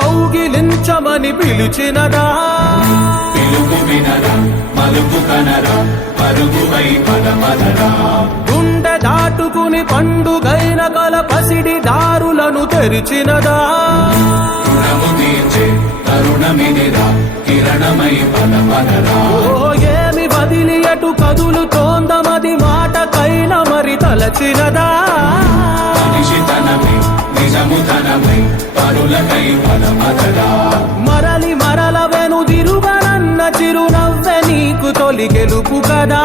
కౌగిలించమని పిలిచినదా పిలుపు వినరా మలుపు కనరా పరుగువై పదమదరా గుండె దాటుకుని పండుగైన కల పసిడి దారులను తెరిచినదా రుణము తీర్చే తరుణమిదిరా కిరణమై పదమదరా ఏమి వదిలి అటు కదులుతోందమది మాటకైన మరి తలచినదా మనిషితనమై నిజముతనమై పరులకై పదమదరా మరలి మరల వెనుదిరుగనన్న చిరునవ్వె నీకు తొలి గెలుపు కదా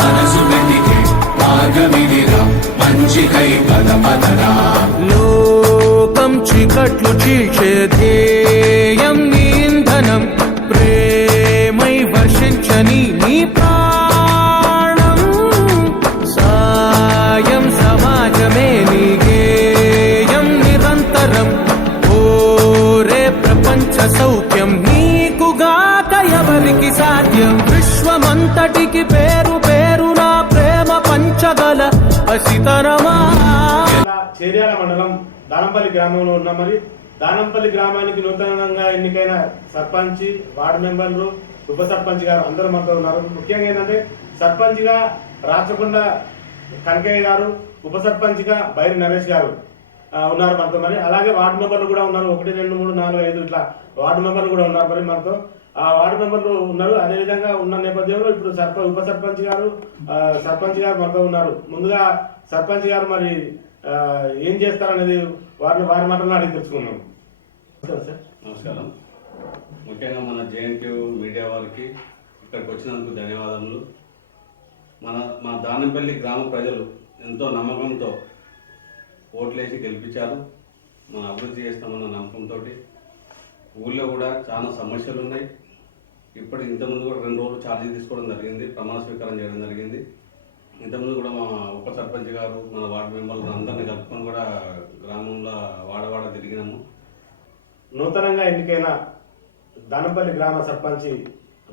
మనసు వెతికే మార్గమిదిరా మంచికై పదమదరా లోకం చీకట్లు చీల్చే ధ్యేయం నీ ఇంధనం ప్రేమై వర్షించని నీ ప్రాణం సాయం సమాజమే నీ గేయం నిరంతరం ఓరే ప్రపంచ సౌఖ్యం నీకుగాక ఎవరికి సాధ్యం విశ్వమంతటికి పేరు పేరునా ప్రేమ పంచగల అసితరమా. చేర్యాల మండలం దానంపల్లి గ్రామంలో ఉన్నాం. మరి దానంపల్లి గ్రామానికి నూతనంగా ఎన్నికైన సర్పంచ్, వార్డు మెంబర్లు, ఉప సర్పంచ్ గారు అందరూ మనతో ఉన్నారు. ముఖ్యంగా ఏంటంటే సర్పంచ్ గా రాచకొండ కనకయ్య గారు, ఉప సర్పంచ్ గా బైరి నరేష్ గారు ఉన్నారు మనతో. మరి అలాగే వార్డు మెంబర్లు కూడా ఉన్నారు. 1, 2, 3, 4, 5 ఇట్లా వార్డు మెంబర్లు కూడా ఉన్నారు. మరి మనతో ఆ వార్డు మెంబర్లు ఉన్నారు. అదేవిధంగా ఉన్న నేపథ్యంలో ఇప్పుడు ఉప సర్పంచ్ గారు, సర్పంచ్ గారు మనతో ఉన్నారు. ముందుగా సర్పంచ్ గారు మరి ఏం చేస్తారనేది వారి మాటలను అడిగి తెలుసుకున్నాం. సార్ నమస్కారం. ముఖ్యంగా మన జేఎన్టీయూ మీడియా వారికి ఇక్కడికి వచ్చినందుకు ధన్యవాదములు. మా దానంపల్లి గ్రామ ప్రజలు ఎంతో నమ్మకంతో ఓట్లేసి గెలిపించారు. మన అభివృద్ధి చేస్తామన్న నమ్మకంతో ఊళ్ళో కూడా చాలా సమస్యలు ఉన్నాయి. ఇంతకుముందు కూడా 2 రోజులు ఛార్జీ తీసుకోవడం జరిగింది, ప్రమాణ స్వీకారం చేయడం జరిగింది. ఇంతకుముందు కూడా మా ఉప సర్పంచ్ గారు, మన వార్డు మెంబర్లు అందరినీ కలుపుకొని కూడా గ్రామంలో వాడవాడ తిరిగినాము. నూతనంగా ఎన్నికైన దానంపల్లి గ్రామ సర్పంచ్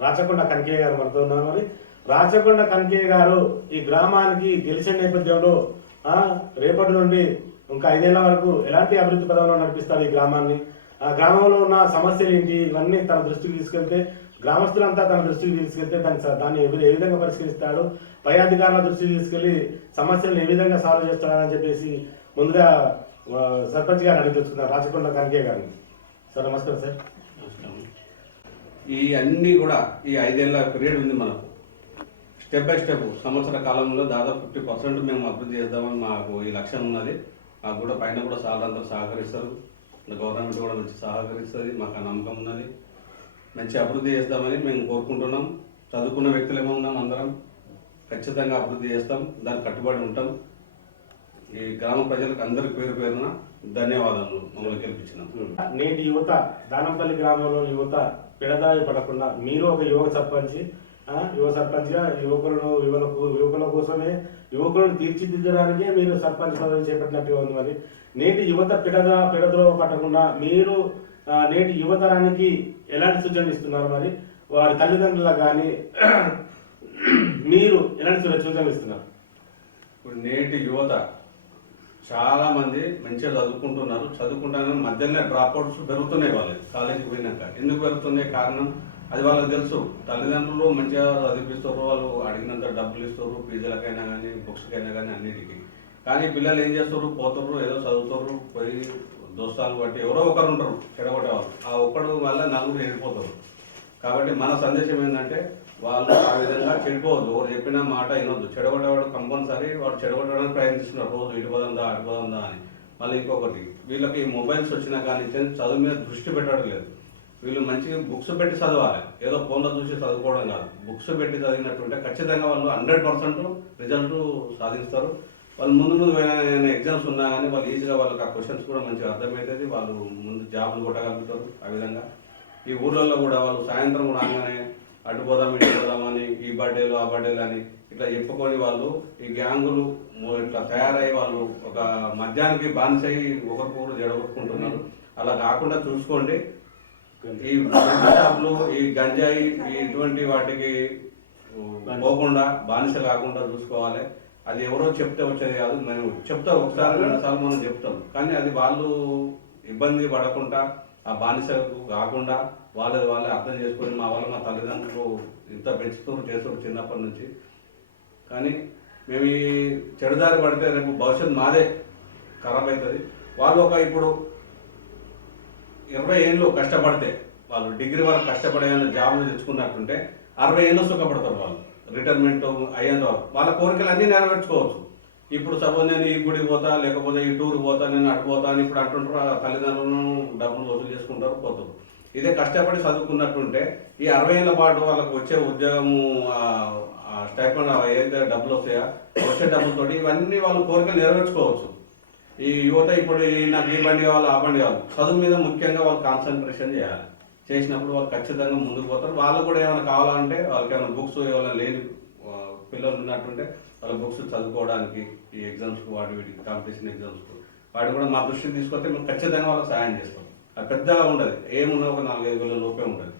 రాచకొండ కనకయ్య గారు మనతో ఉన్నారు. మరి రాచకొండ కనకయ్య గారు ఈ గ్రామానికి గెలిచిన నేపథ్యంలో రేపటి నుండి ఇంకా 5 ఏళ్ల వరకు ఎలాంటి అభివృద్ధి పదంలో నడిపిస్తారు ఈ గ్రామాన్ని, ఆ గ్రామంలో ఉన్న సమస్యలు ఏంటి, ఇవన్నీ తన దృష్టికి తీసుకెళ్తే, గ్రామస్తులంతా తన దృష్టికి తీసుకెళ్తే దాన్ని ఏ విధంగా పరిష్కరిస్తాడు, పై అధికారుల దృష్టికి తీసుకెళ్లి సమస్యలను ఏ విధంగా సాల్వ్ చేస్తాడని చెప్పేసి ముందుగా సర్పంచ్ గారు అడిగి తెలుసుకున్నారు రాచకొండ కనకయ్య గారిని. సార్ నమస్కారం. సార్ నమస్కారం. ఈ అన్నీ కూడా ఈ 5 ఏళ్ల పీరియడ్ ఉంది మనకు. స్టెప్ బై స్టెప్ సంవత్సర కాలంలో దాదాపు 50% మేము అభివృద్ధి చేద్దామని మాకు ఈ లక్ష్యం ఉన్నది. మాకు కూడా పైన కూడా సార్ అందరూ సహకరిస్తారు, గవర్నమెంట్ కూడా మంచి సహకరిస్తుంది, మాకు ఆ నమ్మకం ఉన్నది. మంచి అభివృద్ధి చేస్తామని మేము కోరుకుంటున్నాం. చదువుకున్న వ్యక్తులేమో ఉన్నాం, అందరం ఖచ్చితంగా అభివృద్ధి చేస్తాం, దానికి కట్టుబడి ఉంటాం. ఈ గ్రామ ప్రజలకు అందరికి పేరు పేరున ధన్యవాదాలు మమ్మల్ని గెలిపించినాం. నేటి యువత, దానంపల్లి గ్రామంలో యువత పిడదారి పడకుండా మీరు ఒక యువ సర్పంచ్గా యువకుల కోసమే, యువకులను తీర్చిదిద్దడానికే మీరు సర్పంచ్ పదవి చేపట్టినట్టుగా ఉంది. మరి నేటి యువత పిడద్రోవ పట్టకుండా మీరు నేటి యువతరానికి ఎలాంటి సూచనలు ఇస్తున్నారు? మరి వారి తల్లిదండ్రులకు కానీ మీరు ఎలాంటి సూచనలు ఇస్తున్నారు? ఇప్పుడు నేటి యువత చాలా మంది మంచిగా చదువుకుంటున్నారు. మధ్యలో డ్రాప్ అవుట్స్ పెరుగుతున్నాయి. వాళ్ళు కాలేజీకి పోయినాక ఎందుకు పెరుగుతున్నాయి కారణం అది వాళ్ళకి తెలుసు. తల్లిదండ్రులు మంచిగా చదివిస్తారు, వాళ్ళు అడిగినంత డబ్బులు ఇస్తారు, ఫీజులకైనా కానీ బుక్స్కైనా కానీ అన్నిటికీ. కానీ పిల్లలు ఏం చేస్తారు, పోతారు, ఏదో చదువుతారు, పోయి దోస్తాలు బట్టి ఎవరో ఒకరు ఉంటారు చెడగొట్టేవాళ్ళు. ఆ ఒక్కడు వల్ల 4 చెడిపోతారు. కాబట్టి మన సందేశం ఏంటంటే వాళ్ళు ఆ విధంగా చెడిపోవద్దు. ఎవరు చెప్పిన మాట వినొద్దు. చెడగొట్టేవాడు కంపల్సరీ వాడు చెడగొట్టడానికి ప్రయత్నిస్తున్నారు, రోజు ఇటుపోదా అటుపోదా అని. మళ్ళీ ఇంకొకటి, వీళ్ళకి మొబైల్స్ వచ్చినా కానీ చదువు మీద దృష్టి పెట్టడం లేదు. వీళ్ళు మంచిగా బుక్స్ పెట్టి చదవాలి, ఏదో ఫోన్లో చూసి చదువుకోవడం కాదు. బుక్స్ పెట్టి చదివినట్టుంటే ఖచ్చితంగా వాళ్ళు 100% రిజల్ట్ సాధిస్తారు. వాళ్ళు ముందు ఎగ్జామ్స్ ఉన్నా కానీ వాళ్ళు ఈజీగా వాళ్ళకి ఆ క్వశ్చన్స్ కూడా మంచిగా అర్థమవుతుంది. వాళ్ళు ముందు జాబులు కొట్టగలుగుతారు. ఆ విధంగా ఈ ఊర్లలో కూడా వాళ్ళు సాయంత్రం రాగానే అటు పోదాం ఇటు పోదామని, ఈ బర్త్డేలు ఆ బర్త్డేలు అని ఇట్లా చెప్పుకొని వాళ్ళు ఈ గ్యాంగులు ఇట్లా తయారయ్యి వాళ్ళు ఒక మద్యానికి బానిసై ఒకరికొకరు జడగొట్టుకుంటున్నారు. అలా కాకుండా చూసుకోండి. ఈ షాపులు, ఈ గంజాయి, ఇటువంటి వాటికి పోకుండా బానిస కాకుండా చూసుకోవాలి. అది ఎవరో చెప్తే వచ్చేది కాదు. మేము చెప్తాం, ఒకసారి 2 సార్లు మనం చెప్తాం, కానీ అది వాళ్ళు ఇబ్బంది పడకుండా ఆ బానిసకు కాకుండా వాళ్ళే అర్థం చేసుకొని మా తల్లిదండ్రులు ఇంత పెంచుతూ చేస్తారు చిన్నప్పటి నుంచి. కానీ మేము ఈ చెడుదారి పడితే రేపు భవిష్యత్తు మాదే ఖరాబ్ అవుతుంది. వాళ్ళు ఇప్పుడు 20 ఏళ్ళు కష్టపడితే వాళ్ళు డిగ్రీ వరకు కష్టపడే జాబ్లు తెచ్చుకున్నట్టుంటే 60 ఏళ్ళు సుఖపడతారు వాళ్ళు రిటైర్మెంట్ అయ్యేంత వరకు. వాళ్ళ కోరికలు అన్నీ నెరవేర్చుకోవచ్చు. ఇప్పుడు సపోజ్ నేను ఈ గుడికి పోతా, లేకపోతే ఈ టూర్ పోతా, నేను అటు పోతా అని ఇప్పుడు అంటుంటారు. తల్లిదండ్రులను డబ్బులు వసూలు చేసుకుంటారు, పోతారు. ఇదే కష్టపడి చదువుకున్నట్టుంటే ఈ 60 ఏళ్ళ పాటు వాళ్ళకు వచ్చే ఉద్యోగము స్టైపెండ్ ఏదైతే డబ్బులు వస్తాయో వచ్చే డబ్బులతోటి ఇవన్నీ వాళ్ళ కోరికలు నెరవేర్చుకోవచ్చు. ఈ యువత ఇప్పుడు నాకు ఈ బండి కావాలి, ఆ బండి కావాలి, చదువు మీద ముఖ్యంగా వాళ్ళు కాన్సన్ట్రేషన్ చేయాలి. చేసినప్పుడు వాళ్ళు ఖచ్చితంగా ముందుకు పోతారు. వాళ్ళు కూడా ఏమైనా కావాలంటే వాళ్ళకి ఏమైనా బుక్స్ ఏమైనా లేని పిల్లలు ఉన్నట్టుంటే వాళ్ళ బుక్స్ చదువుకోవడానికి ఈ ఎగ్జామ్స్కు వీటికి కాంపిటీషన్ ఎగ్జామ్స్కు వాటి కూడా మా దృష్టికి తీసుకొస్తే మేము ఖచ్చితంగా వాళ్ళకి సహాయం చేస్తాం. అది పెద్దగా ఉండదు, ఏమున్నా ఒక 4-5 వేల లోపే ఉంటుంది.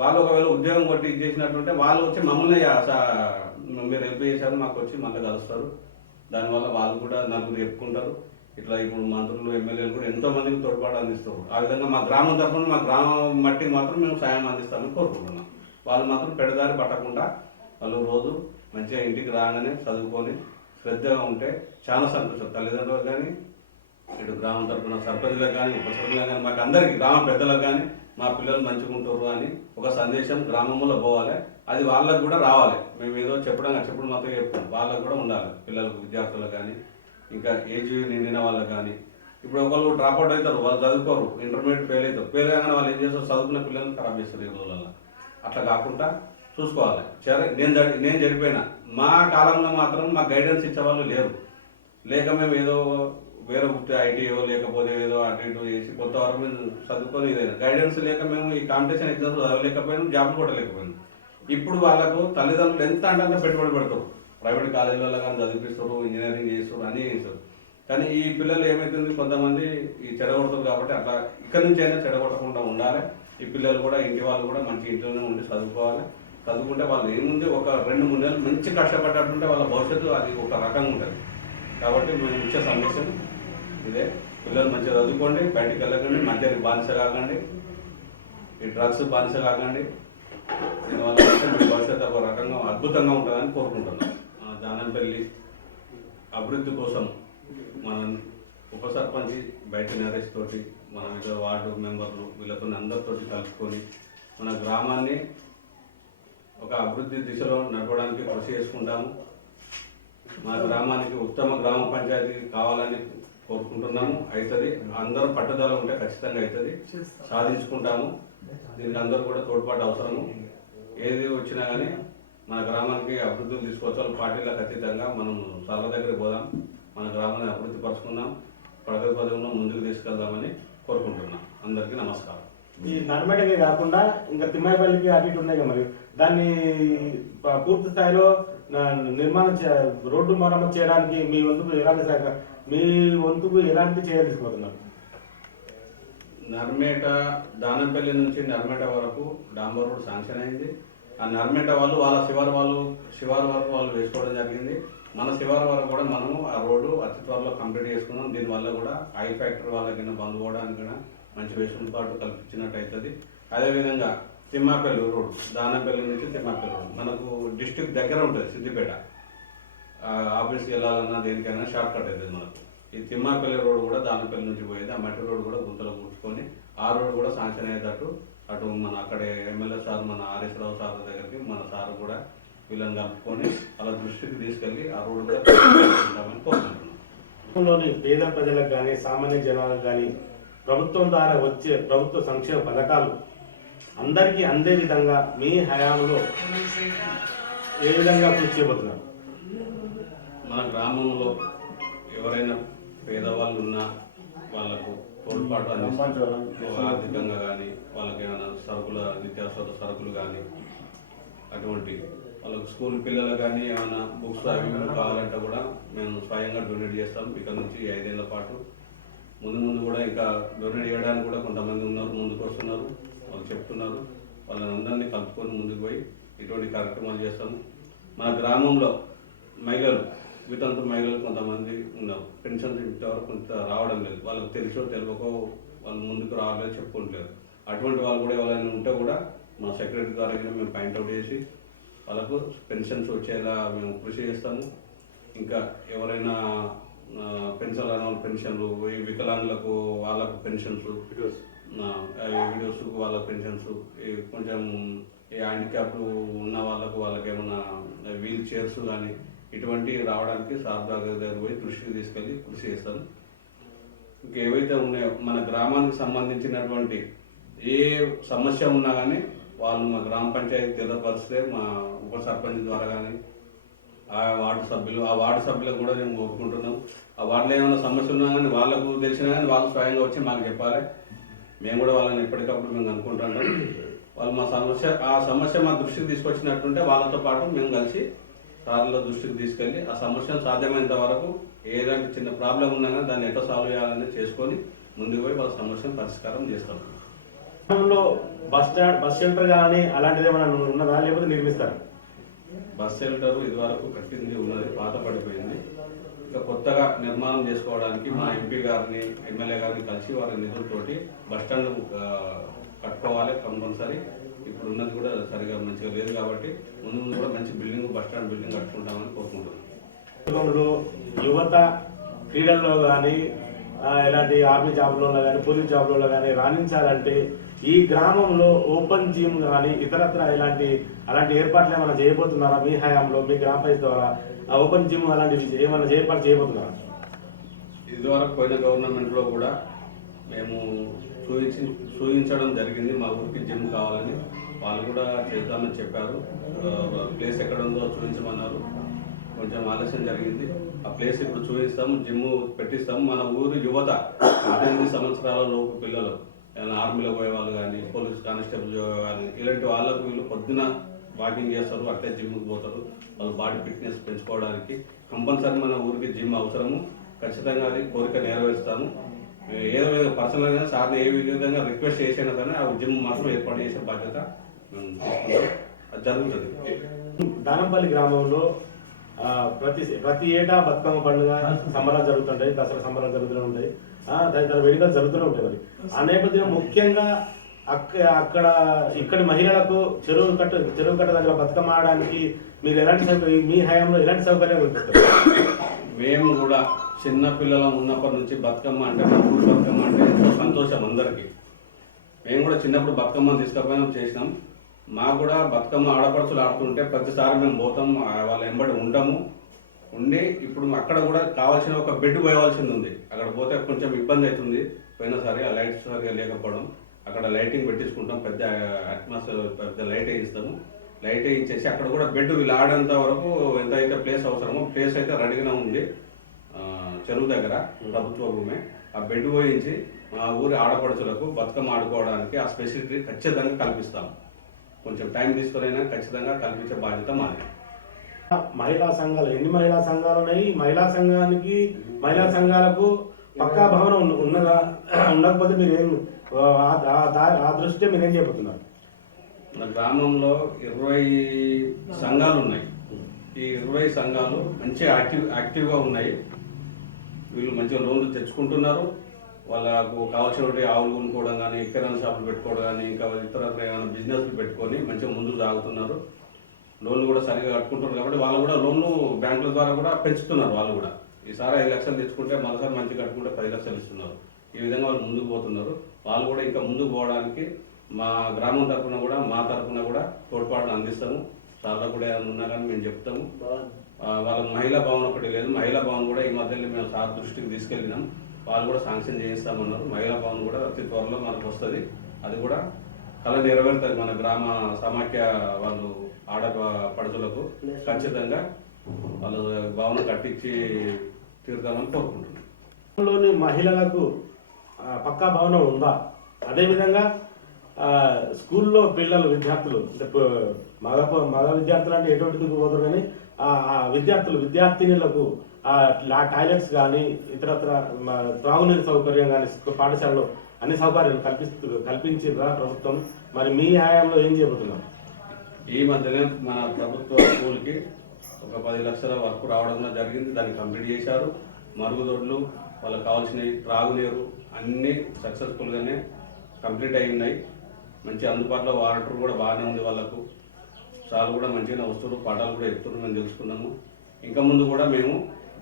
వాళ్ళు ఒకవేళ ఉద్యోగం కొట్టి చేసినట్టుంటే వాళ్ళు వచ్చి మమ్మల్ని మీరు హెల్ప్ చేశారు మాకు వచ్చి మళ్ళీ కలుస్తారు. దానివల్ల వాళ్ళు కూడా నలుగురు చెప్పుకుంటారు. ఇట్లా ఇప్పుడు మంత్రులు ఎమ్మెల్యేలు కూడా ఎంతో మందికి తోడ్పాటు అందిస్తారు. ఆ విధంగా మా గ్రామం తరఫున మా గ్రామం మట్టికి మాత్రం మేము సాయం అందిస్తామని కోరుకుంటున్నాం. వాళ్ళు మాత్రం పెడదారి పట్టకుండా వాళ్ళు రోజు మంచిగా ఇంటికి రాగానే చదువుకొని శ్రద్ధగా ఉంటే చాలా సంతోషం. తల్లిదండ్రులకు కానీ ఇటు గ్రామం తరఫున సర్పంచులకు కానీ ఉప సర్పంచులకు కానీ మాకు అందరికీ గ్రామ పెద్దలకు కానీ మా పిల్లలు మంచిగా ఉంటారు అని ఒక సందేశం గ్రామంలో పోవాలి. అది వాళ్ళకు కూడా రావాలి. మేము ఏదో చెప్పుడు మాత్రం చెప్తాం, వాళ్ళకు కూడా ఉండాలి. పిల్లలకు విద్యార్థులకు కానీ ఇంకా ఏజ్ నిండిన వాళ్ళకి కానీ. ఇప్పుడు ఒకళ్ళు డ్రాప్అవుట్ అవుతారు, వాళ్ళు చదువుకోరు, ఇంటర్మీడియట్ ఫెయిల్ అవుతారు. ఫెయిల్ కాగానే వాళ్ళు ఏం చేస్తారు, చదువుకున్న పిల్లల్ని ఖరాబ్ చేస్తారు ఈ రోజులలో. అట్లా కాకుండా చూసుకోవాలి. సరే నేను చనిపోయినా మా కాలంలో మాత్రం మా గైడెన్స్ ఇచ్చేవాళ్ళు లేరు. లేక మేము ఏదో వేరే వృత్తి ఐటీఓ లేకపోతే ఏదో అటు ఇటు చేసి కొంతవరకు మేము చదువుకొని ఇదైనా గైడెన్స్ లేక మేము ఈ కాంపిటీషన్ ఎగ్జామ్స్ చదవలేకపోయినాం, జాబ్లు కొట్టలేకపోయినాం. ఇప్పుడు వాళ్ళకు తల్లిదండ్రులు ఎంత అంటే అంత పెట్టుబడి పెడతారు. ప్రైవేట్ కాలేజీలలో కానీ చదివిస్తారు, ఇంజనీరింగ్ చేస్తారు, అన్నీ చేస్తారు. కానీ ఈ పిల్లలు ఏమవుతుంది, కొంతమంది ఈ చెడగొడతారు. కాబట్టి అట్లా ఇక్కడి నుంచి అయినా చెడగొట్టకుండా ఉండాలి. ఈ పిల్లలు కూడా ఇంటి వాళ్ళు కూడా మంచి ఇంట్లోనే ఉండి చదువుకోవాలి. చదువుకుంటే వాళ్ళు ఏముంది ఒక 2-3 నెలలు మంచి కష్టపడ్డట్టుంటే వాళ్ళ భవిష్యత్తు అది ఒక రకంగా ఉంటుంది. కాబట్టి మేము ఇచ్చే సందేశం ఇదే, పిల్లలు మంచిగా చదువుకోండి, బయటికి వెళ్ళకండి, మంచిగా బానిస కాకండి, ఈ డ్రగ్స్ బానిస కాకండి. దీనివల్ల మీ భవిష్యత్తు ఒక రకంగా అద్భుతంగా ఉంటుందని కోరుకుంటున్నాం. దానంపల్లి అభివృద్ధి కోసం మన ఉప సర్పంచ్ బయట నరేష్ తోటి మన మీద వార్డు మెంబర్లు వీళ్ళతో అందరితోటి కలుపుకొని మన గ్రామాన్ని ఒక అభివృద్ధి దిశలో నడపడానికి కృషి చేసుకుంటాము. మా గ్రామానికి ఉత్తమ గ్రామ పంచాయతీ కావాలని కోరుకుంటున్నాము. అవుతుంది, అందరూ పట్టుదల ఉంటే ఖచ్చితంగా అవుతుంది, సాధించుకుంటాము. దీనికి అందరూ కూడా తోడ్పాటు అవసరము. ఏది వచ్చినా కానీ మన గ్రామానికి అభివృద్ధిని తీసుకొచ్చాలి. పార్టీలకు అతీతంగా మనం సార్ల దగ్గరికి పోదాం, మన గ్రామాన్ని అభివృద్ధి పరుచుకుందాం, ప్రగతి పదంలో ముందుకు తీసుకెళ్దామని కోరుకుంటున్నాం. అందరికీ నమస్కారం. ఈ నర్మేటకే కాకుండా ఇంకా తిమ్మాయిపల్లికి అటు ఇటు ఉన్నాయి కదా, మరి దాన్ని పూర్తి స్థాయిలో రోడ్డు మరమ్మతు చేయడానికి మీ వంతుకు ఎలాంటి చర్యలు తీసుకుపోతున్నారు? నర్మేట దానంపల్లి నుంచి నర్మేట వరకు డాంబర్ రోడ్ శాంక్షన్ అయింది. ఆ నర్మేట వాళ్ళు వాళ్ళ శివారు వరకు వాళ్ళు వేసుకోవడం జరిగింది. మన శివారు వరకు కూడా మనము ఆ రోడ్డు అతి త్వరలో కంప్లీట్ చేసుకున్నాం. దీనివల్ల కూడా ఆయిల్ ఫ్యాక్టరీ వాళ్ళకి బంద్ పోవడానికి కూడా మంచి వెసులుబాటు కల్పించినట్టు అవుతుంది. అదేవిధంగా తిమ్మాపల్లి రోడ్, దానంపల్లి నుంచి తిమ్మాపల్లి రోడ్ మనకు డిస్ట్రిక్ట్ దగ్గర ఉంటుంది. సిద్దిపేట ఆఫీస్కి వెళ్ళాలన్నా దేనికైనా షార్ట్ కట్ అవుతుంది మనకు. ఈ తిమ్మాపల్లి రోడ్ కూడా దానంపల్లి నుంచి పోయేది. ఆ మట్టి రోడ్ కూడా గుంతలో కూర్చుకొని ఆ రోడ్ కూడా శాంక్షన్ అయ్యేటట్టు అటు మన అక్కడే ఎమ్మెల్యే సార్ మన ఆర్ఎస్ రావు సార్ దగ్గరికి మన సార్ కూడా వీళ్ళని కలుపుకొని అలా దృష్టికి తీసుకెళ్ళి ఆ రోడ్ కూడా కోరుకుంటున్నాం. పేద ప్రజలకు కానీ సామాన్య జనాలకు కానీ ప్రభుత్వం ద్వారా వచ్చే ప్రభుత్వ సంక్షేమ పథకాలు అందరికీ అందే విధంగా మీ హయాంలో ఏ విధంగా కృషి చేయబోతున్నారు? మన గ్రామంలో ఎవరైనా పేదవాళ్ళు ఉన్నా వాళ్ళకు తోడ్పాటు ఆర్థికంగా కానీ వాళ్ళకి ఏమైనా నిత్యావసర సరుకులు కానీ అటువంటి వాళ్ళకు స్కూల్ పిల్లలు కానీ ఏమైనా బుక్స్ అవి కావాలంటే కూడా మేము స్వయంగా డొనేట్ చేస్తాం. ఇక్కడ నుంచి 5 ఏళ్ల పాటు ముందు కూడా ఇంకా డొనేట్ చేయడానికి కూడా కొంతమంది ఉన్నారు, ముందుకు వస్తున్నారు, వాళ్ళు చెప్తున్నారు. వాళ్ళని అందరినీ కలుపుకొని ముందుకు పోయి ఇటువంటి కార్యక్రమాలు చేస్తాము. మన గ్రామంలో మహిళలు వితంతు మహిళలు కొంతమంది ఉన్నారు. పెన్షన్ ఇంతవరకు కొంత రావడం లేదు. వాళ్ళకి తెలుసో తెలియకో వాళ్ళు ముందుకు రావలేదు, చెప్పుకోవట్లేదు. అటువంటి వాళ్ళు కూడా ఎవరైనా ఉంటే కూడా మా సెక్రటరీ ద్వారా మేము పాయింట్అవుట్ చేసి వాళ్ళకు పెన్షన్స్ వచ్చేలా మేము కృషి చేస్తాము. ఇంకా ఎవరైనా పెన్షన్ రాని వాళ్ళ పెన్షన్లు, ఈ వికలాంగులకు వాళ్ళకు పెన్షన్స్, వీడియోస్కు వాళ్ళ పెన్షన్స్, కొంచెం ఈ హ్యాండిక్యాప్లు ఉన్న వాళ్ళకి ఏమైనా వీల్ చైర్స్ కానీ ఇటువంటి రావడానికి సార్ దగ్గర పోయి దృష్టికి తీసుకెళ్ళి కృషి చేస్తాను. ఇంకేవైతే ఉన్నాయో మన గ్రామానికి సంబంధించినటువంటి ఏ సమస్య ఉన్నా కానీ వాళ్ళు మా గ్రామ పంచాయతీ తెలియపరిస్తే మా ఉప సర్పంచ్ ద్వారా కానీ ఆ వార్డు సభ్యులకు కూడా నేను కోరుకుంటున్నాం. ఆ వార్డులో ఏమైనా సమస్య ఉన్నా కానీ వాళ్ళకు తెలిసినా కానీ వాళ్ళు స్వయంగా వచ్చి మాకు చెప్పాలి. మేము కూడా వాళ్ళని ఎప్పటికప్పుడు మేము అనుకుంటుంటాం. వాళ్ళు ఆ సమస్య మా దృష్టికి తీసుకొచ్చినట్టుంటే వాళ్ళతో పాటు మేము కలిసి సార్ల దృష్టికి తీసుకెళ్ళి ఆ సమస్యను సాధ్యమైనంత వరకు ఏలాంటి చిన్న ప్రాబ్లం ఉన్నా కానీ దాన్ని ఎట్లా సాల్వ్ చేయాలని చేసుకొని ముందుకు పోయి వాళ్ళ సమస్యను పరిష్కారం చేస్తాం. గ్రామంలో బస్ షెల్టర్ కానీ అలాంటిది ఏమైనా ఉన్నదా, లేకపోతే నిర్మిస్తారు? బస్ షెల్టర్ ఇదివరకు కట్టింది ఉన్నది, పాత పడిపోయింది. ఇంకా కొత్తగా నిర్మాణం చేసుకోవడానికి మా ఎంపీ గారిని, ఎమ్మెల్యే గారిని కలిసి వారి నిధులతోటి బస్ స్టాండ్ కట్టుకోవాలి కంపల్సరీ. ఇప్పుడు ఉన్నది కూడా సరిగా మంచిగా లేదు కాబట్టి ముందు కూడా మంచి బిల్డింగ్, బస్ స్టాండ్ బిల్డింగ్ కట్టుకుంటామని కోరుకుంటున్నాం. యువత క్రీడల్లో కానీ ఇలాంటి ఆర్మీ జాబ్లలో కానీ పోలీస్ జాబ్లలో కానీ రాణించాలంటే ఈ గ్రామంలో ఓపెన్ జిమ్ కానీ ఇతరత్ర అలాంటి ఏర్పాట్లు ఏమైనా చేయబోతున్నారా మీ హయాంలో, మీ గ్రామ పంచాయతీ ద్వారా? ఓపెన్ జిమ్ అలాంటివి ఏమైనా ఏర్పాటు చేయబోతున్నారా? ఇదివరకు పోయిన గవర్నమెంట్లో కూడా మేము చూపించడం జరిగింది. మా ఊరికి జిమ్ కావాలని వాళ్ళు కూడా చేద్దామని చెప్పారు. ప్లేస్ ఎక్కడ ఉందో చూపించమన్నారు. కొంచెం ఆలస్యం జరిగింది. ఆ ప్లేస్ ఇప్పుడు చూపిస్తాము, జిమ్ పెట్టిస్తాము. మన ఊరు యువత 18 సంవత్సరాల లోపు పిల్లలు, ఆర్మీలో పోయే వాళ్ళు కానీ, పోలీస్ కానిస్టేబుల్ కానీ, ఇలాంటి వాళ్ళకు వీళ్ళు పొద్దున వాకింగ్ చేస్తారు, అట్లే జిమ్కి పోతారు. వాళ్ళ బాడీ ఫిట్నెస్ పెంచుకోవడానికి కంపల్సరీ మన ఊరికి జిమ్ అవసరము. ఖచ్చితంగా అది కోరిక నెరవేరుస్తాము. ఏదో పర్సనల్గా సార్ని ఏ విధంగా రిక్వెస్ట్ చేసినా కానీ ఆ జిమ్ మాత్రం ఏర్పాటు చేసే బాధ్యత అది జరుగుతుంది. దానంపల్లి గ్రామంలో ప్రతి ఏటా బతుకమ్మ పండుగ సంబరాలు జరుగుతుంటాయి, దసరా సంబరాలు జరుగుతూనే ఉంటాయి, తదితర వేడుకలు జరుగుతూనే ఉంటాయి. మరి ఆ నేపథ్యంలో ముఖ్యంగా ఇక్కడి మహిళలకు చెరువు కట్ట దగ్గర బతుకమ్మ ఆడడానికి మీరు మీ హయాంలో ఎలాంటి సౌకర్యాలు ఉంటుంది? మేము కూడా చిన్న పిల్లలు ఉన్నప్పటి నుంచి బతుకమ్మ అంటే, మన ఊరు బతుకమ్మ అంటే ఎంతో సంతోషం అందరికీ. మేము కూడా చిన్నప్పుడు బతుకమ్మను తీసుకుపోయినాం, చేసినాం. మాకు కూడా బతుకమ్మ ఆడపడుచులు ఆడుతుంటే ప్రతిసారి మేము పోతాం, వాళ్ళ వెంబడి ఉంటాము. ఉండి ఇప్పుడు అక్కడ కూడా కావాల్సిన ఒక బెడ్ పోయవలసింది ఉంది. అక్కడ పోతే కొంచెం ఇబ్బంది అవుతుంది. పోయినసారి ఆ లైట్స్ సరిగా లేకపోవడం, అక్కడ లైటింగ్ పెట్టించుకుంటాం, పెద్ద అట్మాస్ఫియర్ పెద్ద లైట్ వేయిస్తాము. లైట్ వేయించేసి అక్కడ కూడా బెడ్ వీళ్ళు ఆడేంత వరకు ఎంత అయితే ప్లేస్ అవసరమో ప్లేస్ అయితే రెడీగా ఉంది. చెరువు దగ్గర ప్రభుత్వ భూమి, ఆ బెడ్ పోయించి మా ఊరి ఆడపడుచులకు బతుకమ్మ ఆడుకోవడానికి ఆ ఫెసిలిటీ ఖచ్చితంగా కల్పిస్తాం. కొంచెం టైం తీసుకునైనా ఖచ్చితంగా కల్పించే బాధ్యత మాది. మహిళా సంఘాలు ఎన్ని మహిళా సంఘాలు ఉన్నాయి? మహిళా సంఘాలకు పక్కా భవనం ఉన్నదా? ఉండకపోతే మీరేం ఆ దృష్ట్యా మీరేం చెబుతున్నారు? మన గ్రామంలో 20 సంఘాలు ఉన్నాయి. ఈ 20 సంఘాలు మంచి యాక్టివ్గా ఉన్నాయి. వీళ్ళు మంచిగా లోన్లు తెచ్చుకుంటున్నారు. వాళ్ళకు కావాల్సినటువంటి ఆవులు కొనుక్కోవడం కానీ, కిరాణా షాపులు పెట్టుకోవడం కానీ, ఇంకా ఇతర బిజినెస్లు పెట్టుకొని మంచిగా ముందుకు సాగుతున్నారు. లోన్లు కూడా సరిగా కట్టుకుంటున్నారు కాబట్టి వాళ్ళు కూడా లోన్లు బ్యాంకుల ద్వారా కూడా పెంచుతున్నారు. వాళ్ళు కూడా ఈసారి 5 లక్షలు తెచ్చుకుంటే మరోసారి మంచిగా కట్టుకుంటే 10 లక్షలు ఇస్తున్నారు. ఈ విధంగా వాళ్ళు ముందుకు పోతున్నారు. వాళ్ళు కూడా ఇంకా ముందుకు పోవడానికి మా గ్రామం తరఫున కూడా, మా తరఫున కూడా తోడ్పాటును అందిస్తాము. చాలా కూడా ఏమైనా ఉన్నా కానీ మేము చెప్తాము. వాళ్ళకి మహిళా భవన్ ఒకటి లేదు. మహిళా భవన్ కూడా ఈ మధ్యలో మేము సార్ దృష్టికి తీసుకెళ్ళినాం. వాళ్ళు కూడా శాంక్షన్ చేయిస్తామన్నారు. మహిళా భవన్ కూడా అతి త్వరలో మనకు వస్తుంది. అది కూడా కళ నెరవేరుతుంది. మన గ్రామ సమాఖ్య వాళ్ళు ఆడపడుచులకు ఖచ్చితంగా వాళ్ళు భవనం కట్టించి తీరుతామని కోరుకుంటున్నాం. మహిళలకు పక్కా భవనం ఉందా? అదేవిధంగా స్కూల్లో విద్యార్థులు అంటే మగ విద్యార్థులు అంటే ఎటువంటి పోతారు, కానీ ఆ విద్యార్థినులకు టాయిలెట్స్ కానీ ఇతరత్ర త్రాగునీరు సౌకర్యం కానీ పాఠశాలలో అన్ని సౌకర్యాలు కల్పించిందా ప్రభుత్వం? మరి మీ హయాంలో ఏం చేయబోతున్నారు? ఈ మధ్యనే మన ప్రభుత్వ స్కూల్కి ఒక 10 లక్షల వర్క్ రావడం జరిగింది. దాన్ని కంప్లీట్ చేశారు. మరుగుదొడ్లు, వాళ్ళకి కావాల్సినవి, త్రాగునీరు అన్నీ సక్సెస్ఫుల్గానే కంప్లీట్ అయి ఉన్నాయి. మంచి అందుబాటులో వాటర్ కూడా బాగానే ఉంది. వాళ్ళకు చాలా కూడా మంచిగానే వస్తున్నారు. పాఠాలు కూడా ఎక్కుతున్నారు మేము తెలుసుకున్నాము. ఇంకా ముందు కూడా మేము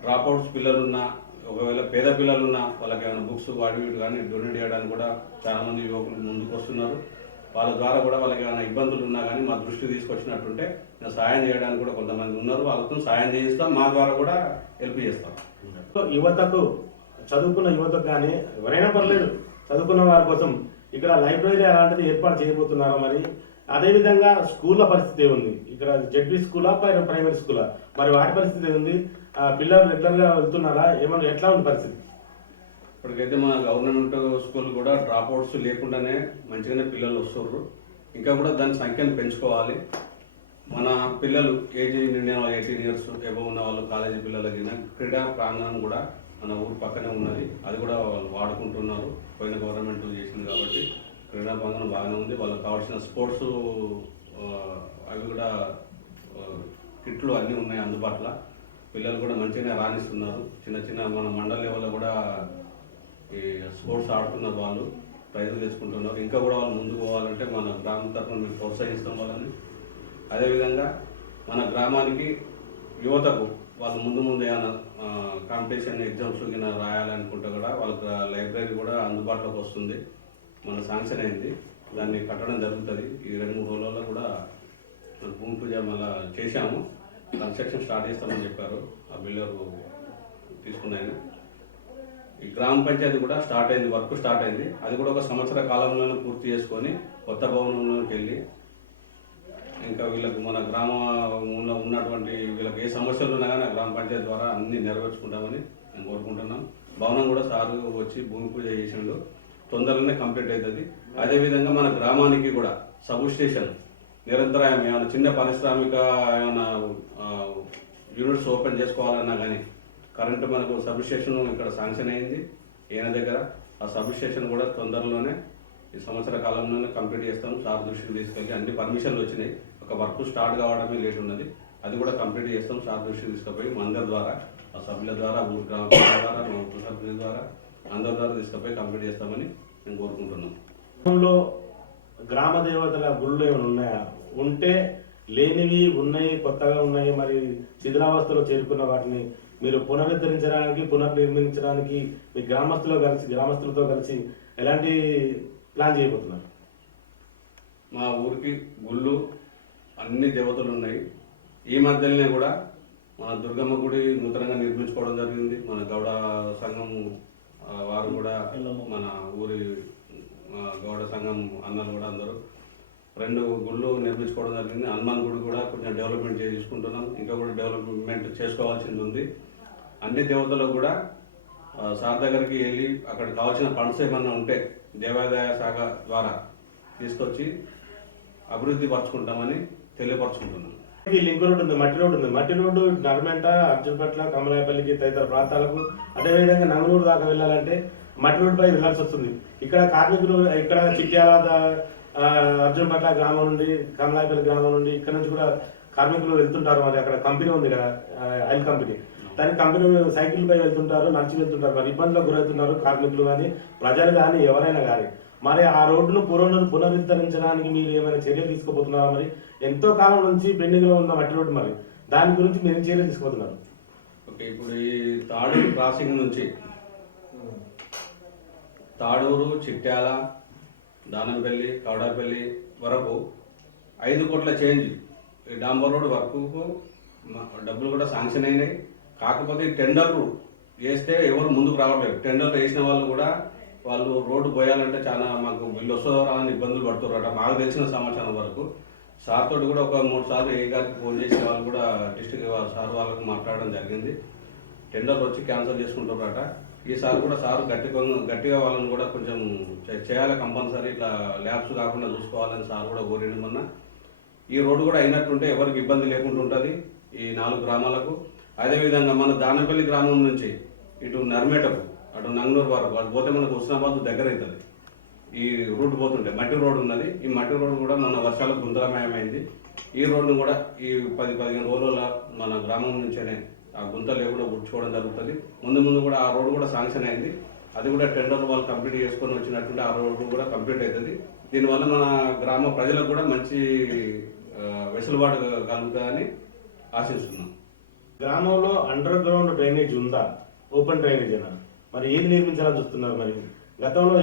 డ్రాప్అవుట్స్ పిల్లలున్నా, ఒకవేళ పేద పిల్లలున్నా వాళ్ళకి ఏమైనా బుక్స్ వాటి వీటి కానీ డొనేట్ చేయడానికి కూడా చాలామంది యువకులు ముందుకు వస్తున్నారు. వాళ్ళ ద్వారా కూడా వాళ్ళకి ఏమైనా ఇబ్బందులు ఉన్నా కానీ మా దృష్టికి తీసుకొచ్చినట్టుంటే నేను సాయం చేయడానికి కూడా కొంతమంది ఉన్నారు. వాళ్ళతో సాయం చేయిస్తాం, మా ద్వారా కూడా హెల్ప్ చేస్తాం. యువతకు, చదువుకున్న యువతకు కానీ ఎవరైనా పర్లేదు, చదువుకున్న వారి కోసం ఇక్కడ లైబ్రరీ అలాంటిది ఏర్పాటు చేయబోతున్నారా? మరి అదేవిధంగా స్కూళ్ళ పరిస్థితి ఉంది. ఇక్కడ జెడ్పీ స్కూలా, ప్రైమరీ స్కూలా, మరి వాటి పరిస్థితి ఉంది. పిల్లలు రెగ్యులర్గా వెళ్తున్నారా? ఏమన్నా ఎట్లా ఉంది పరిస్థితి? ఇప్పటికైతే మన గవర్నమెంట్ స్కూల్ కూడా డ్రాప్అవుట్స్ లేకుండానే మంచిగానే పిల్లలు వస్తున్నారు. ఇంకా కూడా దాని సంఖ్యను పెంచుకోవాలి. మన పిల్లలు ఏజ్ నిండిన 18 years ఎబో ఉన్న వాళ్ళు, కాలేజీ పిల్లలకి క్రీడా ప్రాంగణం కూడా మన ఊరు పక్కనే ఉన్నది. అది కూడా వాళ్ళు వాడుకుంటున్నారు. పోయిన గవర్నమెంట్ చేసింది కాబట్టి క్రీడా ప్రాంగణం బాగానే ఉంది. వాళ్ళకి కావాల్సిన స్పోర్ట్స్ అవి కూడా కిట్లు అన్నీ ఉన్నాయి అందుబాటులో. పిల్లలు కూడా మంచిగానే రాణిస్తున్నారు. చిన్న చిన్న మన మండల లెవెల్లో కూడా ఈ స్పోర్ట్స్ ఆడుతున్నారు. వాళ్ళు ప్రైజులు తెచ్చుకుంటున్నారు. ఇంకా కూడా వాళ్ళు ముందుకు పోవాలంటే మన గ్రామం తరఫున మేము ప్రోత్సహిస్తాం వాళ్ళని. అదేవిధంగా మన గ్రామానికి యువతకు వాళ్ళు ముందు ఏమైనా కాంపిటీషన్ ఎగ్జామ్స్ కింద రాయాలనుకుంటే కూడా వాళ్ళకి లైబ్రరీ కూడా అందుబాటులోకి వస్తుంది. మన శాంక్షన్ అయింది, దాన్ని కట్టడం జరుగుతుంది. ఈ 2-3 రోజుల్లో కూడా భూమి పూజ మళ్ళీ చేశాము. కన్స్ట్రక్షన్ స్టార్ట్ చేస్తామని చెప్పారు. ఆ బిల్డర్ తీసుకున్నాయని. ఈ గ్రామ పంచాయతీ కూడా స్టార్ట్ అయింది, వర్క్ స్టార్ట్ అయింది. అది కూడా ఒక సంవత్సర కాలంలోనే పూర్తి చేసుకొని కొత్త భవనంలోకి వెళ్ళి ఇంకా వీళ్ళకు మన గ్రామంలో ఉన్నటువంటి వీళ్ళకి ఏ సమస్యలు ఉన్నా కానీ ఆ గ్రామ పంచాయతీ ద్వారా అన్ని నెరవేర్చుకుంటామని నేను కోరుకుంటున్నాం. భవనం కూడా సారు వచ్చి భూమి పూజ చేసిండు, తొందరగానే కంప్లీట్ అవుతుంది. అదేవిధంగా మన గ్రామానికి కూడా సబ్ స్టేషన్ నిరంతరాయం ఏమైనా చిన్న పారిశ్రామిక ఏమైనా యూనిట్స్ ఓపెన్ చేసుకోవాలన్నా కానీ కరెంటు మనకు సబ్ స్టేషన్ ఇక్కడ శాంక్షన్ అయింది ఈయన దగ్గర. ఆ సబ్ స్టేషన్ కూడా తొందరలోనే ఈ సంవత్సర కాలంలోనే కంప్లీట్ చేస్తాం. సార్ దృష్టికి తీసుకెళ్ళి అన్ని పర్మిషన్లు వచ్చినాయి. ఒక వర్క్ స్టార్ట్ కావడమే లేట్ ఉన్నది. అది కూడా కంప్లీట్ చేస్తాం. సార్ దృష్టికి తీసుకుపోయి అందరి ద్వారా, ఆ సభ్యుల ద్వారా, ఊరు గ్రామ ద్వారా, మా ఉప సభ్యుల ద్వారా, అందరి ద్వారా తీసుకుపోయి కంప్లీట్ చేస్తామని నేను కోరుకుంటున్నాం. గ్రామంలో గ్రామ దేవతల గుళ్ళు ఏమైనా ఉన్నాయా? ఉంటే లేనివి ఉన్నాయి, కొత్తగా ఉన్నాయి. మరి శిథిలావస్థలో చేరుకున్న వాటిని మీరు పునరుద్ధరించడానికి, పునర్నిర్మించడానికి మీ గ్రామస్తులతో కలిసి ఎలాంటి ప్లాన్ చేయబోతున్నారు? మా ఊరికి గుళ్ళు అన్ని దేవతలు ఉన్నాయి. ఈ మధ్యలోనే కూడా మన దుర్గమ్మ గుడి నూతనంగా నిర్మించుకోవడం జరిగింది. మన గౌడ సంఘం వారు కూడా, మన ఊరి గౌడ సంఘం అన్నలు కూడా అందరూ 2 గుళ్ళు నిర్మించుకోవడం జరిగింది. హనుమాన్ గుడి కూడా కొంచెం డెవలప్మెంట్ చేసుకుంటున్నాం. ఇంకా కూడా డెవలప్మెంట్ చేసుకోవాల్సింది ఉంది. అన్ని దేవతలకు కూడా సార్ దగ్గరికి వెళ్ళి అక్కడ కావాల్సిన ఫండ్స్ ఏమన్నా ఉంటే దేవాదాయ శాఖ ద్వారా తీసుకొచ్చి అభివృద్ధి పరచుకుంటామని తెలియపరచుకుంటున్నాం. లింక్ రోడ్ ఉంది, మట్టి రోడ్డు ఉంది. మట్టి రోడ్డు నర్మెంట, అర్జున్పట్ల, కమలాయపల్లికి తదితర ప్రాంతాలకు, అదేవిధంగా నంగనూరు దాకా వెళ్ళాలంటే మట్టి రోడ్డు పై వెళ్ళాల్సి వస్తుంది. ఇక్కడ కార్మికులు, ఇక్కడ చిట్యాల, అర్జున్పట్ల గ్రామం నుండి, కమలాయపల్లి గ్రామం నుండి ఇక్కడ నుంచి కూడా కార్మికులు వెళ్తుంటారు. మరి అక్కడ కంపెనీ ఉంది కదా, ఆయిల్ కంపెనీ, దాని కంపెనీ సైకిల్ పై వెళ్తుంటారు, నడిచి వెళ్తుంటారు. మరి ఇబ్బందులకు గురవుతున్నారు కార్మికులు కానీ, ప్రజలు కానీ, ఎవరైనా కానీ. మరి ఆ రోడ్డును పునరుద్ధరించడానికి మీరు ఏమైనా చర్యలు తీసుకోబోతున్నారా? మరి ఎంతో కాలం నుంచి పెండింగ్లో ఉన్న మట్టి రోడ్డు, మరి దాని గురించి మీరు చర్యలు తీసుకోబోతున్నారు? ఓకే, ఇప్పుడు ఈ తాడూరు క్రాసింగ్ నుంచి తాడూరు, చిట్యాల, దానంపల్లి, కౌడాపల్లి వరకు 5 కోట్ల చేంజ్ ఈ డాంబర్ రోడ్ వర్క్కు డబ్బులు కూడా శాంక్షన్ అయినాయి. కాకపోతే టెండర్లు వేస్తే ఎవరు ముందుకు రావట్లేదు. టెండర్లు వేసిన వాళ్ళు కూడా వాళ్ళు రోడ్డు పోయాలంటే చాలా మాకు బిల్లు వస్తుందో అని ఇబ్బందులు పడుతున్నారట. మాకు తెలిసిన సమాచారం వరకు సార్ తోటి కూడా ఒక 3 సార్లు ఏ గారికి ఫోన్ చేసిన వాళ్ళు కూడా డిస్ట్రిక్ట్ సార్ వాళ్ళకు మాట్లాడడం జరిగింది. టెండర్లు వచ్చి క్యాన్సిల్ చేసుకుంటున్నారట. ఈసారి కూడా సార్ గట్టిగా వాళ్ళని కూడా కొంచెం చేయాలి, కంపల్సరీ ఇట్లా ల్యాబ్స్ కాకుండా చూసుకోవాలని సార్ కూడా కోరిండు. మొన్న ఈ రోడ్డు కూడా అయినట్టుంటే ఎవరికి ఇబ్బంది లేకుండా ఉంటుంది ఈ 4 గ్రామాలకు. అదేవిధంగా మన దానపల్లి గ్రామం నుంచి ఇటు నర్మేటకు, అటు నంగనూరు వరకు వాళ్ళు పోతే మనకు హుస్నాబాద్ దగ్గర అవుతుంది. ఈ రూట్ పోతుంటే మట్టి రోడ్ ఉన్నది. ఈ మట్టి రోడ్ కూడా మొన్న వర్షాలకు గుంతలమయమైంది. ఈ రోడ్డును కూడా ఈ 10-15 రోజుల మన గ్రామం నుంచేనే ఆ గుంతలు లేకుండా ఉడ్చుకోవడం జరుగుతుంది. ముందు ముందు కూడా ఆ రోడ్డు కూడా శాంక్షన్ అయింది. అది కూడా టెండర్ వాళ్ళు కంప్లీట్ చేసుకొని వచ్చినట్టుంటే ఆ రోడ్డు కూడా కంప్లీట్ అవుతుంది. దీనివల్ల మన గ్రామ ప్రజలకు కూడా మంచి వెసులుబాటు కలుగుతుందని ఆశిస్తున్నాం. గ్రామంలో అండర్ గ్రౌండ్ డ్రైనేజ్ ఉందా, ఓపెన్ డ్రైనేజ్ అయినా మరి ఏది నిర్మించాలని చూస్తున్నారు? మరి గతంలో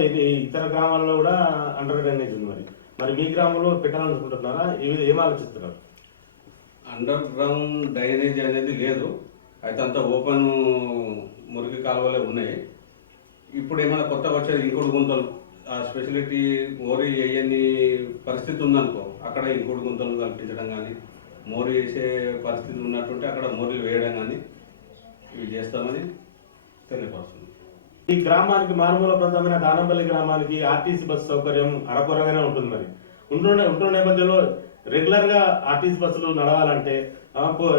ఇతర గ్రామాల్లో కూడా అండర్ డ్రైనేజ్ ఉంది, మరి మీ గ్రామంలో పెట్టాలనుకుంటున్నారా? ఏం ఆలోచిస్తున్నారు? అండర్ గ్రౌండ్ డ్రైనేజ్ అనేది లేదు, అయితే అంతా ఓపెన్ మురికి కాలువలే ఉన్నాయి. ఇప్పుడు ఏమైనా కొత్తగా వచ్చేది ఇంకోటి గుంతలు, ఆ స్పెషాలిటీ మోరీ వేయని పరిస్థితి ఉందనుకో, అక్కడ ఇంకోటి గుంతలు కల్పించడం కానీ, మోరీ వేసే పరిస్థితి ఉన్నట్టుంటే అక్కడ మోరీలు వేయడం కానీ ఇవి చేస్తామని తెలియపరుస్తుంది. ఈ గ్రామానికి మారుమూల ప్రాంతమైన దానంపల్లి గ్రామానికి ఆర్టీసీ బస్సు సౌకర్యం అరకొరగానే ఉంటుంది. మరి ఉంటున్న నేపథ్యంలో రెగ్యులర్ గా ఆర్టీసీ బస్సులు నడవాలంటే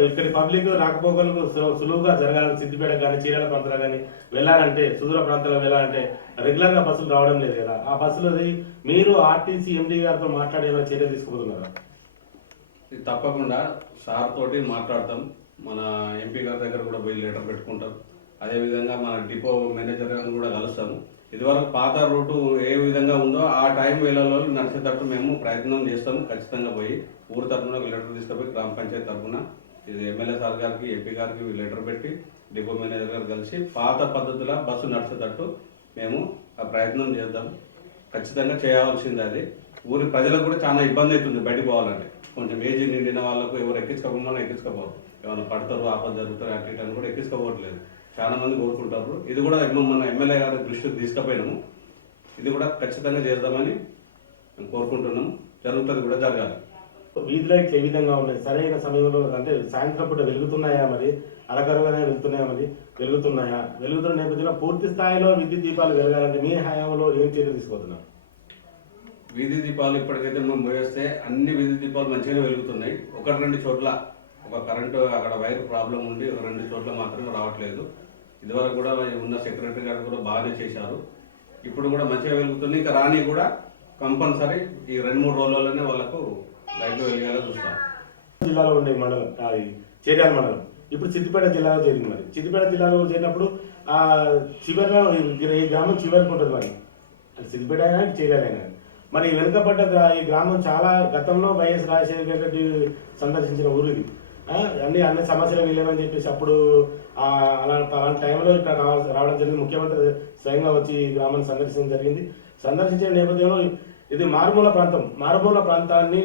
ఇక్కడి పబ్లిక్ రాకపోకలకు సులువుగా జరగాలని సిద్దిపేట కానీ చీరాల ప్రాంతాలు కానీ వెళ్ళాలంటే, సుదూర ప్రాంతాలకు వెళ్ళాలంటే రెగ్యులర్ గా బస్సులు రావడం లేదు కదా. ఆ బస్సులు మీరు ఆర్టీసీ ఎండీ గారితో మాట్లాడి ఏమైనా చర్యలు తీసుకుపోతున్నారా? ఇది తప్పకుండా సార్ తోటి మాట్లాడతాం. మన ఎంపీ గారి దగ్గర కూడా పోయి లెటర్ పెట్టుకుంటాం. అదేవిధంగా మన డిపో మేనేజర్ గారిని కూడా కలుస్తాము. ఇదివరకు పాత రూటు ఏ విధంగా ఉందో ఆ టైం వేళలో నడిచేటట్టు మేము ప్రయత్నం చేస్తాము. ఖచ్చితంగా పోయి ఊరు తరఫున ఒక లెటర్ తీసుకుపోయి గ్రామ పంచాయతీ తరఫున ఇది ఎమ్మెల్యే సార్ గారికి, ఎంపీ గారికి లెటర్ పెట్టి డిపో మేనేజర్ గారు కలిసి పాత పద్ధతిలో బస్సు నడిచేటట్టు మేము ఆ ప్రయత్నం చేద్దాం. ఖచ్చితంగా చేయవలసింది అది. ఊరి ప్రజలకు కూడా చాలా ఇబ్బంది అవుతుంది బయటికి పోవాలంటే. కొంచెం ఏజీ నిండిన వాళ్ళకు ఎవరు ఎక్కించుకోమని ఎక్కించుకోపోరు, ఏమైనా పడతారు ఆపద జరుగుతారు అటు ఇటు అని కూడా ఎక్కించుకోవట్లేదు. చాలా మంది కోరుకుంటారు. ఇది కూడా మన ఎమ్మెల్యే గారి దృష్టికి తీసుకుపోయినాము. ఇది కూడా ఖచ్చితంగా చేద్దామని మేము కోరుకుంటున్నాము. జరుగుతుంది కూడా, జరగాలి. వీధి లైట్లు ఏ విధంగా ఉన్నాయి? సరైన సమయంలో అంటే సాయంత్రం పూట వెలుగుతున్నాయా? మరి అరకరుగానే వెళ్తున్నాయా? మరి వెలుగుతున్నాయా? వెలుగుతున్న నేపథ్యంలో పూర్తి స్థాయిలో విద్యుత్ దీపాలు వెలగాలంటే మీ హయాంలో ఏం చర్యలు తీసుకుపోతున్నారు? వీధి దీపాలు ఇప్పటికైతే మనం పోయేస్తే అన్ని వీధి దీపాలు మంచిగానే వెలుగుతున్నాయి. 1-2 చోట్ల ఒక కరెంటు అక్కడ వైర్ ప్రాబ్లం ఉండి 2 చోట్ల మాత్రమే రావట్లేదు. ఇదివరకు కూడా ఉన్న సెక్రటరీ గారు కూడా బాగానే చేశారు. ఇప్పుడు కూడా మంచిగా వెలుగుతున్నాయి. ఇంకా రాని కూడా కంపల్సరీ ఈ 2-3 రోజుల్లోనే వాళ్ళకు లైట్లు వెలిగేలా చూస్తాం. జిల్లాలో ఉండే మండలం చేర్యాల మండలం ఇప్పుడు సిద్దిపేట జిల్లాలో చేరింది. మరి సిద్దిపేట జిల్లాలో చేరినప్పుడు ఆ చివరిలో ఈ గ్రామం చివరికి ఉంటుంది. మరి సిద్దిపేట అయినా చేర్యాల అయినా మరి వెనుకబడ్డ ఈ గ్రామం చాలా గతంలో వైఎస్ రాజశేఖర రెడ్డి సందర్శించిన ఊరు ఇది. అన్ని సమస్యలు నిలేవని చెప్పేసి అప్పుడు అలాంటి టైంలో ఇక్కడ రావడం జరిగింది. ముఖ్యమంత్రి స్వయంగా వచ్చి ఈ గ్రామాన్ని సందర్శించడం జరిగింది. సందర్శించిన నేపథ్యంలో ఇది మారుమూల ప్రాంతం. మారుమూల ప్రాంతాన్ని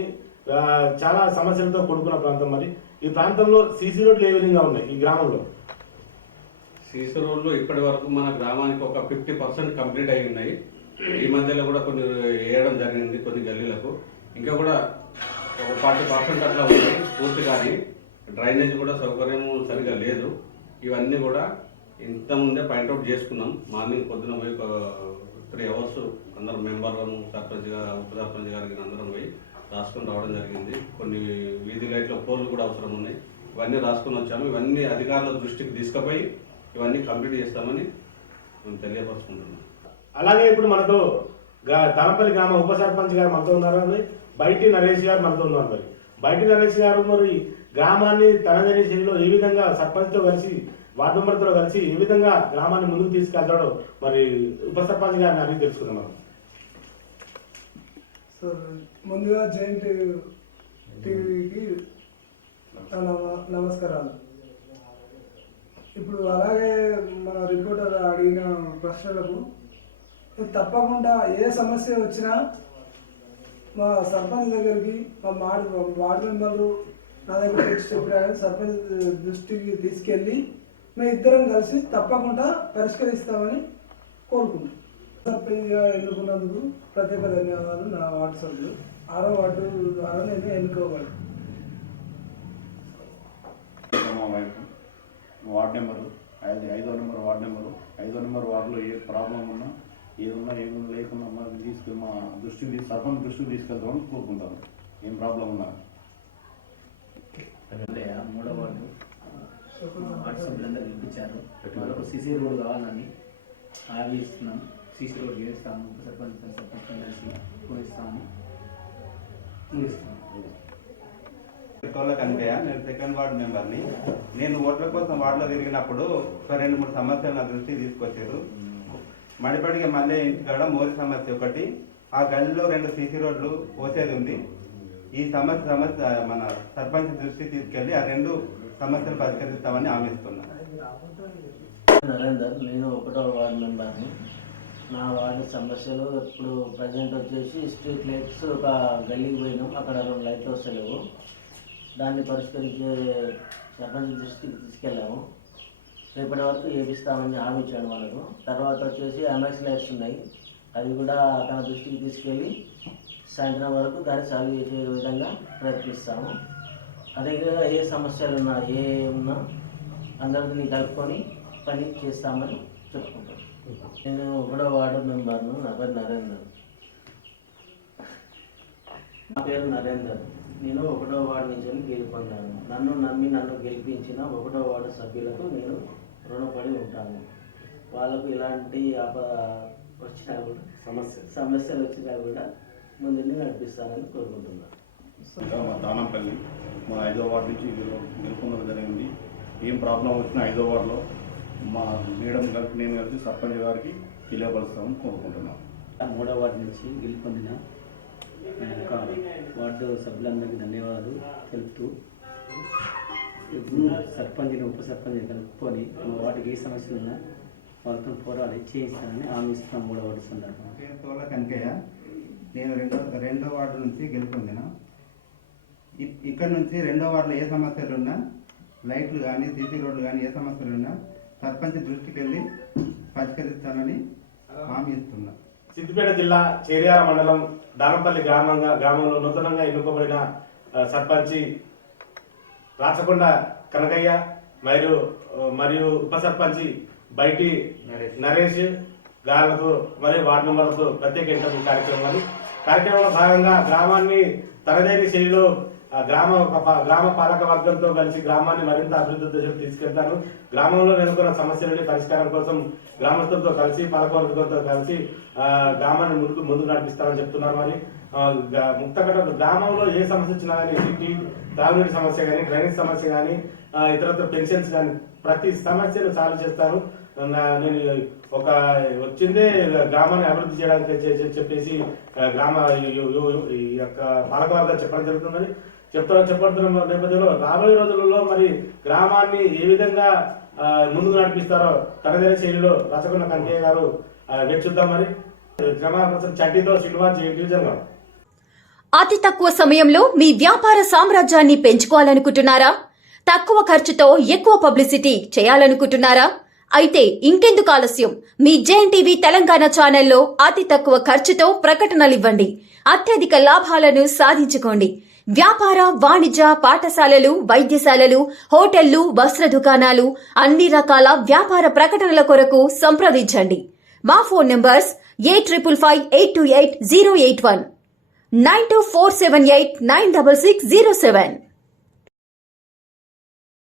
చాలా సమస్యలతో కూడుకున్న ప్రాంతం. మరి ఈ ప్రాంతంలో సీసీ రోడ్లు ఏ విధంగా ఉన్నాయి? ఈ గ్రామంలో సీసీ రోడ్లు ఇప్పటి వరకు మన గ్రామానికి ఒక 50% కంప్లీట్ అయి ఉన్నాయి. ఈ మధ్యలో కూడా కొన్ని వేయడం జరిగింది కొన్ని గల్లీలకు. ఇంకా కూడా ఒక 40% అట్లా ఉన్నాయి పూర్తి. కానీ డ్రైనేజ్ కూడా సౌకర్యం సరిగా లేదు. ఇవన్నీ కూడా ఇంతకుముందే పాయింట్అవుట్ చేసుకున్నాం. మార్నింగ్ పొద్దున పోయి 3 అవర్స్ అందరం మెంబర్లను సర్పంచ్ గారు, ఉప సర్పంచ్ గారికి అందరం పోయి రాసుకొని రావడం జరిగింది. కొన్ని వీధి లైట్ల పోల్లు కూడా అవసరం ఉన్నాయి. ఇవన్నీ రాసుకొని వచ్చాము. ఇవన్నీ అధికారుల దృష్టికి తీసుకుపోయి ఇవన్నీ కంప్లీట్ చేస్తామని మేము తెలియపరుచుకుంటున్నాం. అలాగే ఇప్పుడు మనతో దానంపల్లి గ్రామ ఉప సర్పంచ్ గారు మనతో ఉన్నారు. బయటి నరేష్ గారు మనతో ఉన్నారు. మరి బయటి నరేష్ గారు మరి గ్రామాన్ని తనదైన శైలిలో ఏ విధంగా సర్పంచ్తో కలిసి వార్డు మెంబర్తో కలిసి ఏ విధంగా గ్రామాన్ని ముందుకు తీసుకెళ్తాడో మరి ఉప సర్పంచ్ గారిని అడిగి తెలుసుకుందాం. మనం ముందుగా జైంట్ టీవీకి నమస్కారాలు. ఇప్పుడు అలాగే మన రిపోర్టర్ అడిగిన ప్రశ్నలకు తప్పకుండా ఏ సమస్య వచ్చినా మా సర్పంచ్ దగ్గరికి మా వార్డు మెంబర్లు నా దగ్గర చెప్పిన సర్పంచ్ దృష్టికి తీసుకెళ్ళి మేము ఇద్దరం కలిసి తప్పకుండా పరిష్కరిస్తామని కోరుకుంటున్నాం. సర్పంచ్గా ఎన్నుకున్నందుకు ప్రత్యేక ధన్యవాదాలు. నా వార్డు సభ్యులు 6వ వార్డు ద్వారా నేను ఎన్నుకోవాలి. వార్డు నెంబరు 5వ నెంబర్ వార్డు నెంబరు 5వ నెంబర్ వార్డులో ఏ ప్రాబ్లం ఉన్నా ఏమున్నా లేకున్నా మా దృష్టికి సర్పంచ్ దృష్టికి తీసుకెళ్తామని కోరుకుంటాను. ఏం ప్రాబ్లం ఉన్నా 3వ వార్డు వార్డు సభ్యులందరూ పిలిపించారు. వాళ్ళకు సీసీ రోడ్ కావాలని హామీ ఇస్తున్నాం. సీసీ రోడ్ చేస్తాము. సర్పంచ్ కలిసి పోయిస్తామని ముగిస్తున్నాం. తోళ్ళ కనికయ్య. నేను సెకండ్ వార్డు మెంబర్ని. నేను ఓట్ల కోసం వార్డులో తిరిగినప్పుడు ఒక 2-3 సమస్యలు నా దృష్టికి తీసుకొచ్చారు. మడిపడిగా మళ్ళీ ఇంటికాడ మోరి సమస్య ఒకటి, ఆ గల్లీలో 2 సీసీ రోడ్లు పోసేది ఉంది. ఈ సమస్య మన సర్పంచ్ దృష్టికి తీసుకెళ్లి ఆ 2 సమస్యలు పరిష్కరిస్తామని హామీ ఇస్తున్నాను. నరేందర్, నేను 1వ వార్డు మెంబర్ని. నా వార్డు సమస్యలు ఇప్పుడు ప్రజెంట్ వచ్చేసి స్ట్రీట్ లైట్స్ ఒక గల్లీకి పోయినాం, అక్కడ 2 లైట్లు వస్తలేవు. దాన్ని పరిష్కరించే సర్పంచ్ దృష్టికి తీసుకెళ్ళాము. రేపటి వరకు వేపిస్తామని హామీ ఇచ్చాడు వాళ్ళకు. తర్వాత వచ్చేసి ఎంఎక్స్ లైట్స్ ఉన్నాయి, అవి కూడా తన దృష్టికి తీసుకెళ్ళి సాయంత్రం వరకు దాన్ని సాల్వ్ చేసే విధంగా ప్రయత్నిస్తాము. అదేవిధంగా ఏ సమస్యలు ఉన్నా ఏ ఉన్నా అందరినీ కలుపుకొని పని చేస్తామని చెప్పుకుంటాను. నేను 1వ వార్డు మెంబర్ను. నా పేరు నరేందర్. నేను 1వ వార్డు నుంచి గెలుపొందాను. నన్ను నమ్మి నన్ను గెలిపించిన 1వ వార్డు సభ్యులకు నేను రుణపడి ఉంటాను. వాళ్ళకు ఇలాంటి వచ్చినా కూడా సమస్యలు వచ్చినా కూడా ముందుండి నడిపిస్తానని కోరుకుంటున్నాను. మా దానంపల్లి మా 5వ వార్డు నుంచి గెలుపొందడం జరిగింది. ఏం ప్రాబ్లం వచ్చినా 5వ వార్డులో మా మేడం కలిసి నేను కలిసి సర్పంచ్ గారికి తెలియపరుస్తామని కోరుకుంటున్నాను. 3వ వార్డు నుంచి గెలుపొందిన ఒక వార్డు సభ్యులందరికీ ధన్యవాదాలు తెలుపుతూ సర్పంచ్ని ఉప సర్పంచ్ని కలుపుకొని మా వార్డుకి ఏ సమస్యలు ఉన్నా వాళ్ళతో పోరాడి చేయిస్తానని హామీ ఇస్తున్నాం. 3వ వార్డు సందర్భంగా పేరు తోళ్ళ కనికయ్య. నేను రెండో వార్డు నుంచి గెలుపొందిన. ఇక్కడ నుంచి 2వ వార్డులో ఏ సమస్యలు ఉన్నా, లైట్లు కానీ సీసీ రోడ్లు కానీ ఏ సమస్యలు ఉన్నా సర్పంచ్ దృష్టికి వెళ్ళి పరిష్కరిస్తానని హామీ ఇస్తున్నా. సిద్దిపేట జిల్లా చేర్యాల మండలం దానంపల్లి గ్రామంలో నూతనంగా ఎన్నుకోబడిన సర్పంచి రాచకొండ కనకయ్య మరియు ఉప సర్పంచి బయటి నరేష్ గారులతో మరియు వార్డు మెంబర్లతో ప్రత్యేక ఇంటర్వ్యూ కార్యక్రమంలో భాగంగా గ్రామాన్ని తనదైన శైలిలో గ్రామ పాలక వర్గంతో కలిసి గ్రామాన్ని మరింత అభివృద్ధి దశకు తీసుకెళ్తాను. గ్రామంలో నెలకొన్న సమస్యలని పరిష్కారం కోసం గ్రామస్తులతో కలిసి పాలకవర్గంతో కలిసి గ్రామాన్ని ముందుకు నడిపిస్తామని చెప్తున్నారు. మరి ముక్తకట్ట గ్రామంలో ఏ సమస్య వచ్చినా కానీ తాగునీటి సమస్య కానీ, డ్రైనేజ్ సమస్య కానీ, ఇతరత్ర పెన్షన్స్ కానీ ప్రతి సమస్యను సాల్వ్ చేస్తారు. నేను వచ్చిందే గ్రామాన్ని అభివృద్ధి చేయడానికి చెప్పేసి గ్రామ ఈ యొక్క పాలకవర్గాలు చెప్పడం జరుగుతుందని చెప్పబడుతున్న నేపథ్యంలో రాబోయే రోజులలో మరి గ్రామాన్ని ఏ విధంగా ముందుకు నడిపిస్తారో తనదైన శైలిలో రాచకొండ కనకయ్య గారు చూద్దాం. మరి చట్టీతో సిల్వా డివిజన్. అతి తక్కువ సమయంలో మీ వ్యాపార సామ్రాజ్యాన్ని పెంచుకోవాలనుకుంటున్నారా? తక్కువ ఖర్చుతో ఎక్కువ పబ్లిసిటీ చేయాలనుకుంటున్నారా? అయితే ఇంకెందుకు ఆలస్యం? మీ జేఎన్టీవీ తెలంగాణ ఛానల్లో అతి తక్కువ ఖర్చుతో ప్రకటనలివ్వండి. అత్యధిక లాభాలను సాధించుకోండి. వ్యాపార, వాణిజ్య, పాఠశాలలు, వైద్యశాలలు, హోటళ్లు, వస్త్ర దుకాణాలు, అన్ని రకాల వ్యాపార ప్రకటనల కొరకు సంప్రదించండి. మా ఫోన్ నంబర్స్ 8558280881 9247896607.